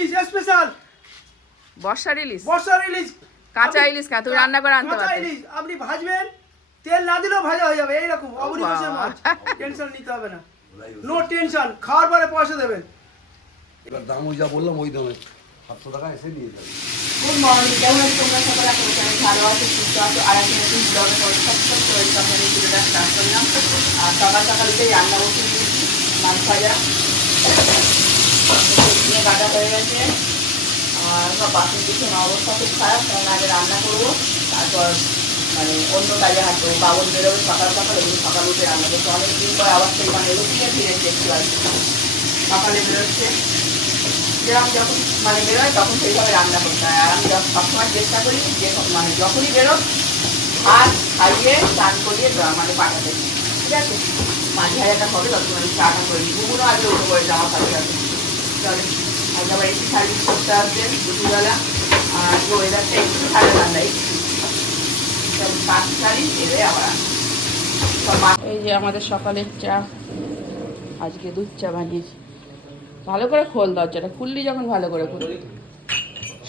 ইলিশ special বর্ষার ইলিশ বর্ষার ইলিশ কাঁচা ইলিশ কেন? তুমি রান্না করে আনতে কাঁচা ইলিশ আপনি ভাজবেন তেল না দিলেও ভাজা হয়ে যাবে এইরকম অবনি। মাছের মাছ। টেনশন নিতে হবে না। নো টেনশন খাওয়ার পরে পয়সা দেবেন। এবার দাম ওই যা বললাম ওই দামে। সাতশো টাকা এসে নিয়ে যাবে। গুড মর্নিং কেমন আছো তোমরা? সকলে আশা করছি আমি ভালো আছো সুস্থ আছো। আর এখন নতুন ব্লগে ভিডিওটা স্টার্ট করলাম। আর সকাল রান্না বসে দিয়েছি মাছ ভাজা। সবজিয়ে কাটা হয়ে গেছে। আর সব বাসন কিছু অবস্থা খুব খারাপ কারণ আগে রান্না করব, তারপর মানে অন্য কাজে হাঁটবো বাবন বেরোবে সকাল সকাল এবং সকাল উঠে রান্না করতে অনেক দিন পর আবার সেই মানে রুটিনে ফিরে দেখতে পাচ্ছি সকালে বেরোচ্ছে। যেরকম যখন মানে বেরোয়, তখন সেইভাবে রান্না করতে হয়। আর আমি সবসময় চেষ্টা করি যে মানে যখনই বেরো ভাত খাইয়ে, স্নান করিয়ে মানে পাঠাতে। ঠিক আছে? মাঝে হাজারটা হবে তখন আমি চাটা করে ঘুমুনো আজকে উঠে আমার সাথে সাথে চলে। আবার একটু সার্ভিস করতে আসবে দুপুরবেলা। আর ওয়েদারটা একটু ঠান্ডা ঠান্ডা একটু সব কাজ সারি এলে আবার এই যে আমাদের সকালের চা আজকে দুধ চা বানিয়েছি। ভালো করে খোল দরজাটা খুললি যখন ভালো করে খুল।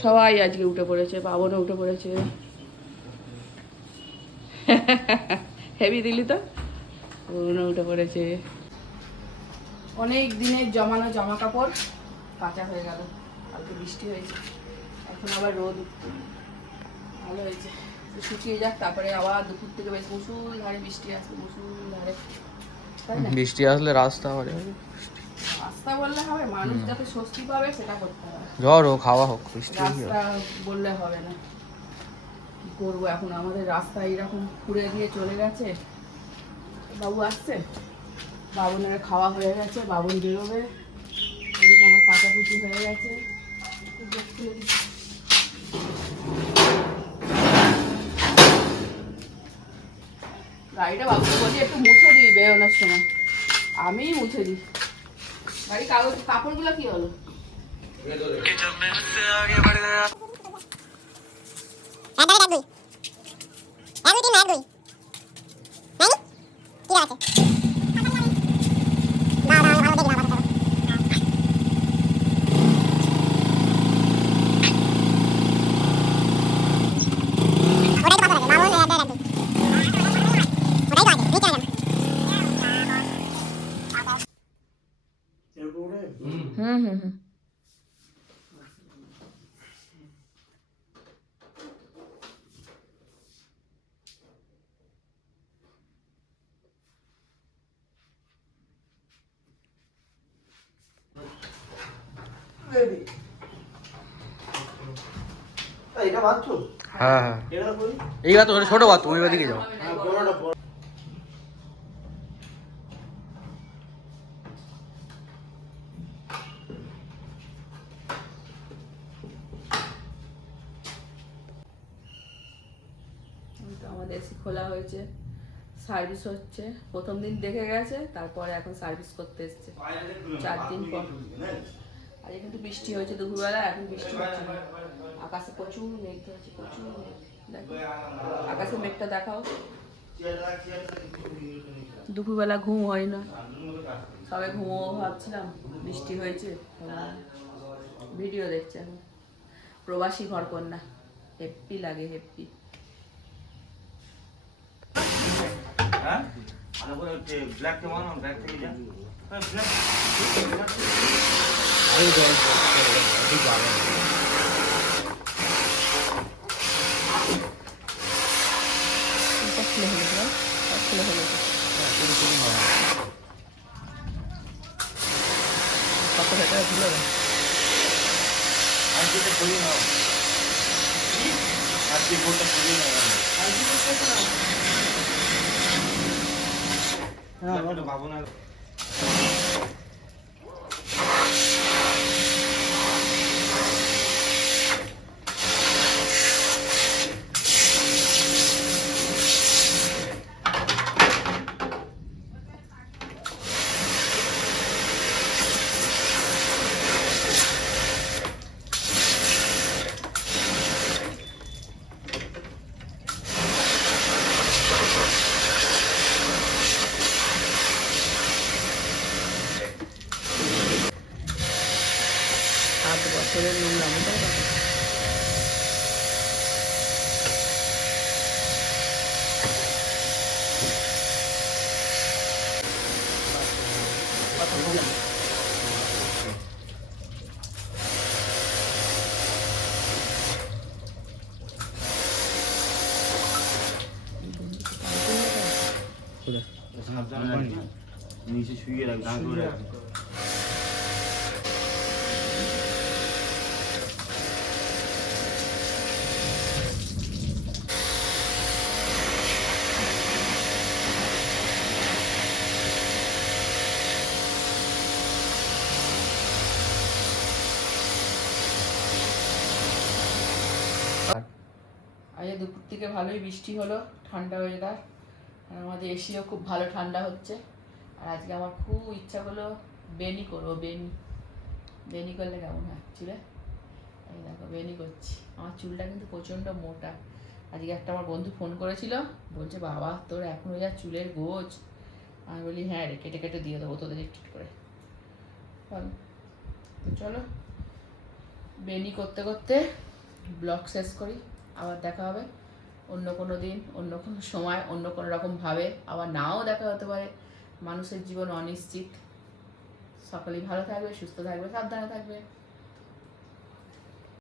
সবাই আজকে উঠে পড়েছে বাবনও উঠে পড়েছে। হেভি দিলি তো? উঠে পড়েছে। অনেক দিনের জমানো জামা কাপড় কাঁচা হয়ে গেল। কালকে বৃষ্টি হয়েছে। এখন আবার রোদ। ভালো হয়েছে। শুকিয়ে যাক তারপরে আবার দুপুর থেকে বেশ মুসুল ধারে বৃষ্টি আসবে মুসুল ধারে। বৃষ্টি আসলে রাস্তা হবে। রাস্তা বললে হবে মানুষ যাতে স্বস্তি পাবে সেটা করতে হবে। ঝড় হোক হাওয়া হোক বৃষ্টি রাস্তা বললে হবে না। কি করব এখন? আমাদের রাস্তা এইরকম খুঁড়ে দিয়ে চলে গেছে। বাবু আসছে? বাবনের খাওয়া হয়ে গেছে বাবন বেরোবে। এদিকে আমার কাচাকুচি হয়ে গেছে। গাড়িটা বাবুকে বলি একটু মুছে দিই বেরোনোর সময়। আমিই মুছে দিই। গাড়ি কাগজ কাপড়গুলো কি হলো? এক দুই এক দুই তিন এক দুই কি আছে না না আমি ভালো দেখি না ভালো ওটাই তো কথা লাগে মামুন এক দাগে এক দুই ওটাই তো আছে নিচে গেলাম হুম হুম হুম এটা বাচ্চু হ্যাঁ হ্যাঁ এটা করি এই তো ছোট বাত তুমি ওদিকে যাও হ্যাঁ বড়টা বড় এই তো আমাদের এসি খোলা হয়েছে সার্ভিস হচ্ছে। প্রথম দিন দেখে গেছে, তারপরে এখন সার্ভিস করতে এসছে। চার দিন পর। আজ কিন্তু বৃষ্টি হয়েছে দুপুরবেলা, এখন বৃষ্টি হচ্ছে। আকাশে প্রচুর মেঘ ধরেছে, প্রচুর মেঘ। আকাশে মেঘটা দেখাও। দুপুরবেলা ঘুম হয় না। সবে ঘুমো ভাবছিলাম, বৃষ্টি হয়েছে। ভিডিও দেখছে এখন। প্রবাসী ঘর কন্যা হেপ্পি লাগে, হেপ্পি। হ্যাঁ? বলে ব্ল্যাক কে মানো ব্ল্যাক থেকে যা। হ্যাঁ ব্ল্যাক এটা খুলে হলো বল? এটা খুলে হলো কত টাকা দিল আজকে তো খুলি না আজকে বোর্ডটা খুলি না হ্যাঁ নিচে শুয়ে দাঁড় করে আজ দুপুর থেকে ভালোই বৃষ্টি হলো ঠান্ডা ওয়েদার আমাদের এসিও খুব ভালো ঠান্ডা হচ্ছে। আর আজকে আমার খুব ইচ্ছা হলো বেনি করব বেনি বেনি করলে কেমন হয় চুলে? এই দেখো বেনি করছি। আমার চুলটা কিন্তু প্রচণ্ড মোটা। আজকে একটা আমার বন্ধু ফোন করেছিল, বলছে, বাবা, তোর এখন এখনও যা চুলের গোজ। আমি বলি হ্যাঁ রে, কেটে কেটে দিয়ে দেবো তোদের একটু করে। তো চলো। বেনি করতে করতে ব্লগ শেষ করি। আবার দেখা হবে। অন্য কোনো দিন, অন্য কোনো সময়, অন্য কোনো রকমভাবে আবার নাও দেখা হতে পারে। মানুষের জীবন অনিশ্চিত। সকলেই ভালো থাকবে, সুস্থ থাকবে, সাবধানে থাকবে।